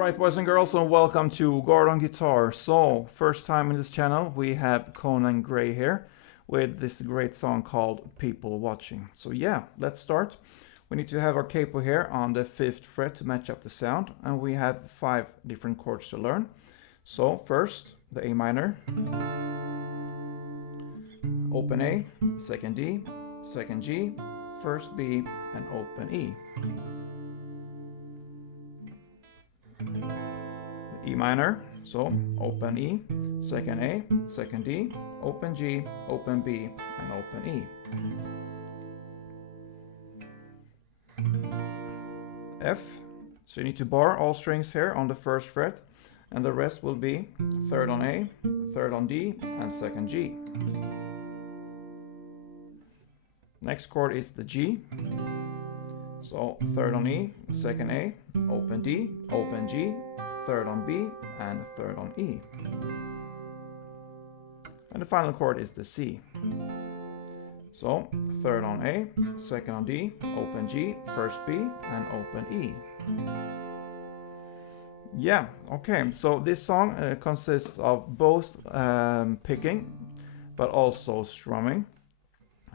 Alright, boys and girls, and welcome to Gordon Guitar. So, first time in this channel, we have Conan Gray here with this great song called People Watching. So yeah, let's start. We need to have our capo here on the 5th fret to match up the sound, and we have 5 different chords to learn. So first, the A minor, open A, second D, second G, first B, and open E. E minor, so open E, second A, second D, open G, open B, and open E. F, so you need to bar all strings here on the 1st fret, and the rest will be 3rd on A, 3rd on D, and 2nd G. Next chord is the G, so 3rd on E, 2nd A, open D, open G, 3rd on B, and 3rd on E. And the final chord is the C. So 3rd on A, 2nd on D, open G, 1st B, and open E. Yeah, okay, so this song consists of both picking, but also strumming.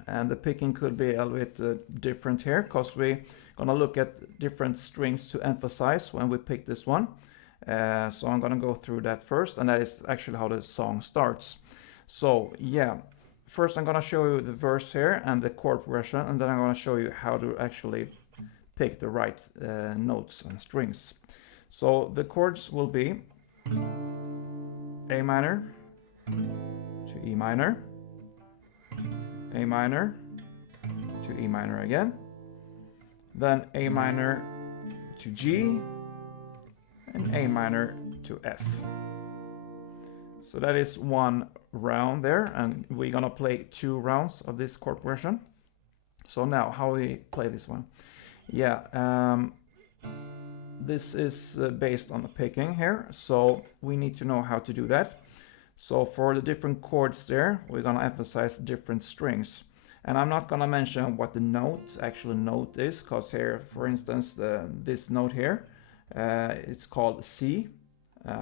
And the picking could be a little bit different here, because we're gonna look at different strings to emphasize when we pick this one. So I'm gonna go through that first, and that is actually how the song starts. So yeah, first I'm gonna show you the verse here and the chord progression, and then I'm gonna show you how to actually pick the right notes and strings. So the chords will be A minor to E minor, A minor to E minor again, then A minor to G, and A minor to F. So that is one round there, and we're gonna play 2 rounds of this chord progression. So now, how we play this one? Yeah, this is based on the picking here, so we need to know how to do that. So for the different chords there, we're gonna emphasize different strings. And I'm not gonna mention what the actual note is, because here, for instance, this note here, it's called C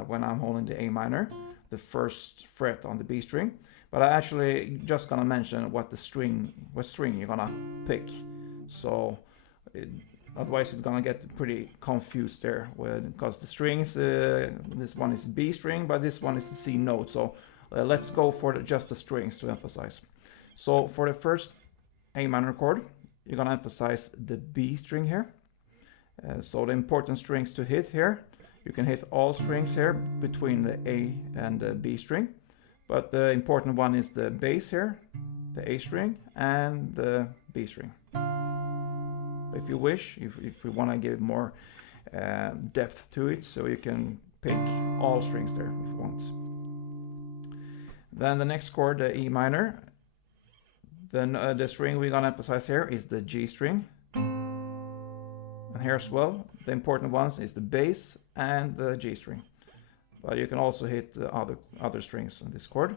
when I'm holding the A minor, the 1st fret on the B string. But I actually just gonna mention what string you're gonna pick. So otherwise it's gonna get pretty confused there, because the strings, this one is B string, but this one is the C note. So let's go for just the strings to emphasize. So for the first A minor chord, you're gonna emphasize the B string here. So the important strings to hit here, you can hit all strings here between the A and the B string, but the important one is the bass here, the A string, and the B string. If you wish, if you want to give more depth to it, so you can pick all strings there if you want. Then the next chord, the E minor, then the string we're gonna emphasize here is the G string. And here as well, the important ones is the bass and the G string. But you can also hit other strings on this chord.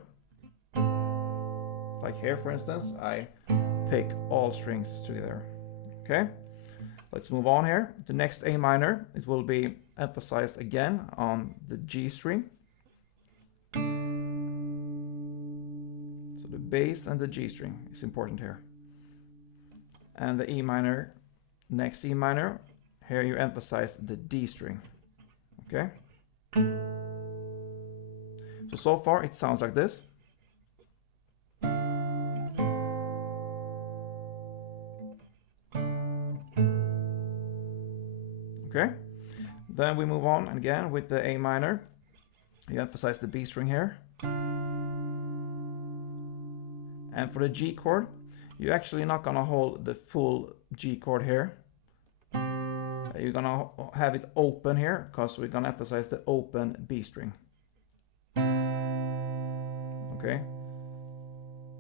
Like here, for instance, I pick all strings together. Okay, let's move on here. The next A minor, it will be emphasized again on the G string. So the bass and the G string is important here. And the E minor, next E minor, here you emphasize the D string. Okay? So far it sounds like this. Okay? Then we move on again with the A minor. You emphasize the B string here. And for the G chord, you're actually not gonna hold the full G chord here. You're gonna have it open here, because we're gonna emphasize the open B string. Okay,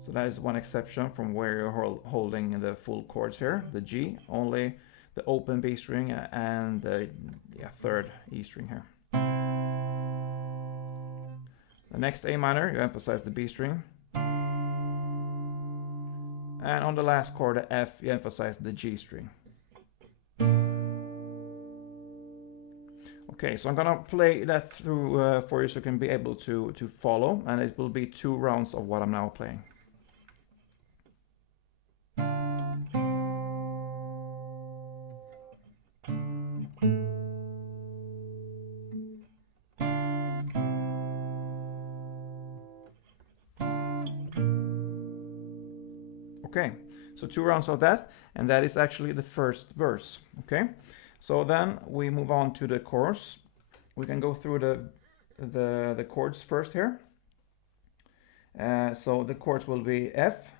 so that is one exception from where you're holding the full chords here, the G, only the open B string and the 3rd E string here. The next A minor, you emphasize the B string. And on the last chord, the F, you emphasize the G string. Okay, so I'm gonna play that through for you so you can be able to follow, and it will be 2 rounds of what I'm now playing. Okay, so 2 rounds of that, and that is actually the first verse. Okay, so then we move on to the chorus. We can go through the chords first here. So the chords will be F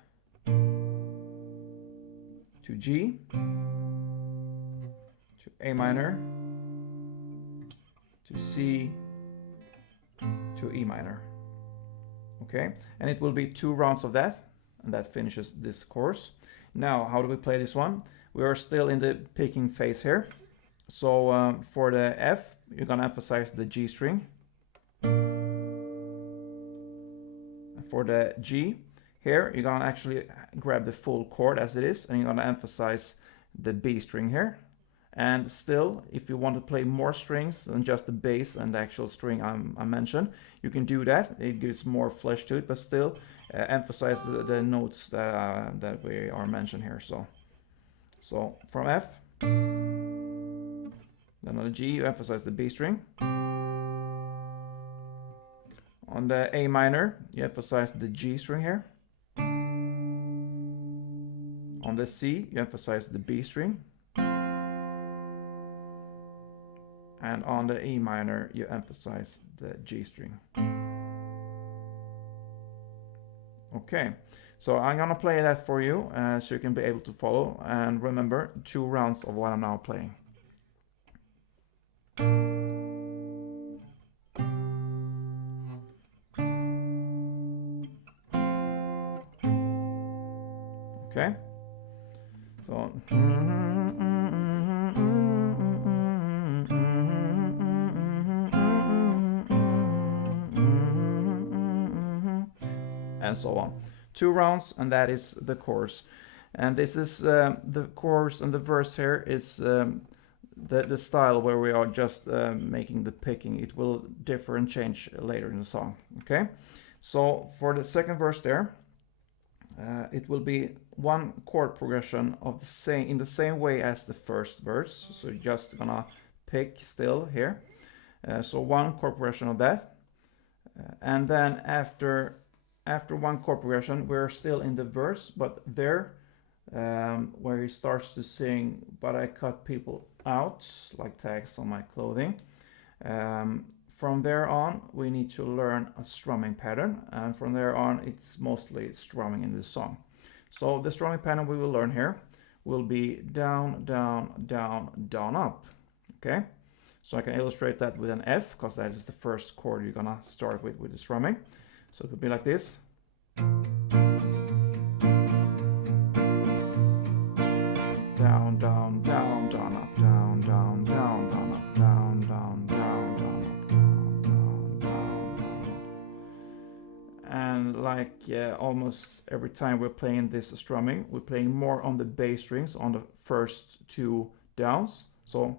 to G to A minor to C to E minor. Okay, and it will be 2 rounds of that, and that finishes this course. Now, how do we play this one? We are still in the picking phase here. So for the F, you're gonna emphasize the G string. For the G, here you're gonna actually grab the full chord as it is, and you're gonna emphasize the B string here. And still, if you want to play more strings than just the bass and the actual string I mentioned, you can do that. It gives more flesh to it, but still emphasize the notes that we are mentioned here. So from F, then on the G, you emphasize the B string. On the A minor, you emphasize the G string here. On the C, you emphasize the B string. And on the E minor, you emphasize the G string. Okay, so I'm gonna play that for you so you can be able to follow. And remember, 2 rounds of what I'm now playing. Okay, so and so on. 2 rounds, and that is the chorus. And this is the chorus, and the verse here is the style where we are just making the picking. It will differ and change later in the song. Okay, so for the second verse there, it will be 1 chord progression of in the same way as the first verse. So you're just gonna pick still here. So 1 chord progression of that, and then after 1 chord progression, we're still in the verse, but there, where he starts to sing, "But I cut people out like tags on my clothing." From there on, we need to learn a strumming pattern, and from there on, it's mostly strumming in this song. So the strumming pattern we will learn here will be down, down, down, down, up. Okay, so I can illustrate that with an F, because that is the first chord you're gonna start with the strumming. So it would be like this. Down, down, down, down, up, down, down, down, down, up, down, down, down, down, up, down, down, down, down, up. And like almost every time we're playing this strumming, we're playing more on the bass strings on the first 2 downs. So,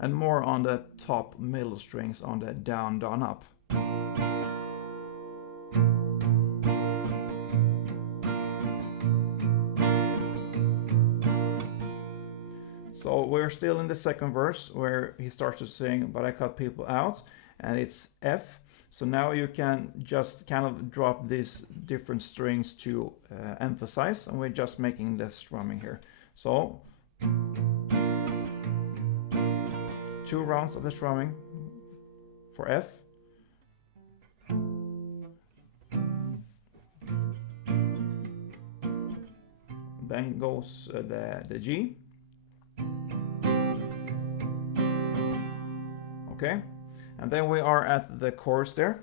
and more on the top middle strings on the down, down, up. So we're still in the second verse where he starts to sing, "But I cut people out," and it's F. So now you can just kind of drop these different strings to emphasize, and we're just making the strumming here. So 2 rounds of the strumming for F. Then goes the G. Okay, and then we are at the chorus there.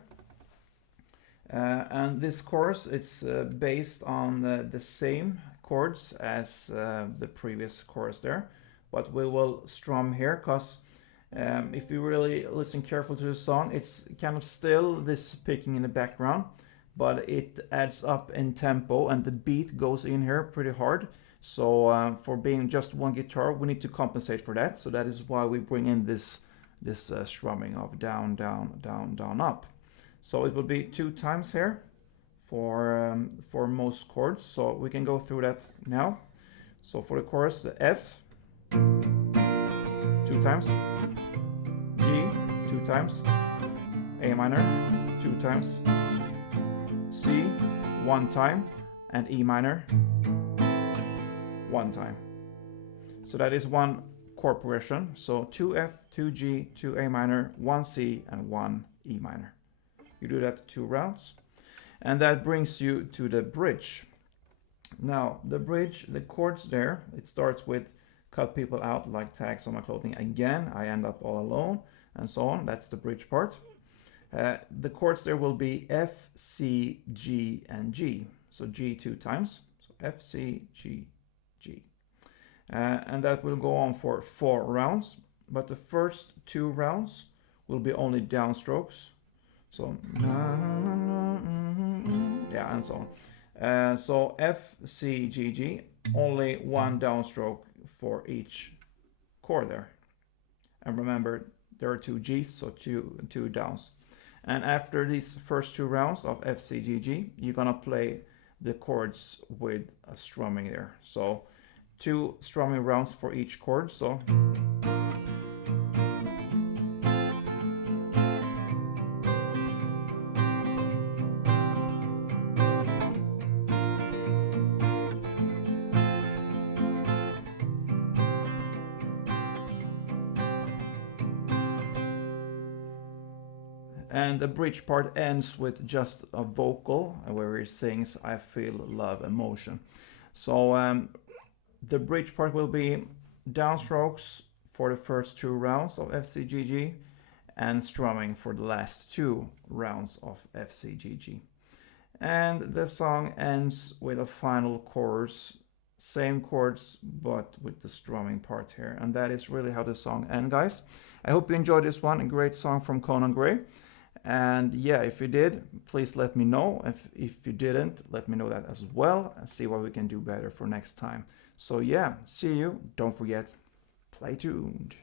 And this chorus, it's based on the same chords as the previous chorus there, but we will strum here, because if you really listen carefully to the song, it's kind of still this picking in the background, but it adds up in tempo, and the beat goes in here pretty hard. So for being just one guitar, we need to compensate for that. So that is why we bring in this strumming of down, down, down, down, up. So it will be 2 times here for most chords. So we can go through that now. So for the chorus, the F 2 times, G 2 times, A minor 2 times, C 1 time, and E minor 1 time. So that is one chord progression. So 2 F, 2 G, 2 A minor, 1 C, and 1 E minor. You do that 2 rounds. And that brings you to the bridge. Now, the bridge, the chords there, it starts with cut people out like tags on my clothing. Again, I end up all alone, and so on. That's the bridge part. The chords there will be F, C, G, and G. So G 2 times. So F, C, G, G. And that will go on for 4 rounds. But the first 2 rounds will be only downstrokes. So, yeah, and so on. So F, C, G, G, only 1 downstroke for each chord there. And remember, there are 2 Gs, so 2 downs. And after these first 2 rounds of F, C, G, G, you're gonna play the chords with a strumming there. So 2 strumming rounds for each chord. So and the bridge part ends with just a vocal where he sings I feel love emotion. So the bridge part will be downstrokes for the first 2 rounds of FCGG and strumming for the last 2 rounds of FCGG. And the song ends with a final chorus, same chords but with the strumming part here. And that is really how the song ends, guys. I hope you enjoyed this one, a great song from Conan Gray. And yeah, if you did, please let me know. If you didn't, let me know that as well and see what we can do better for next time. So yeah, see you. Don't forget, play tuned.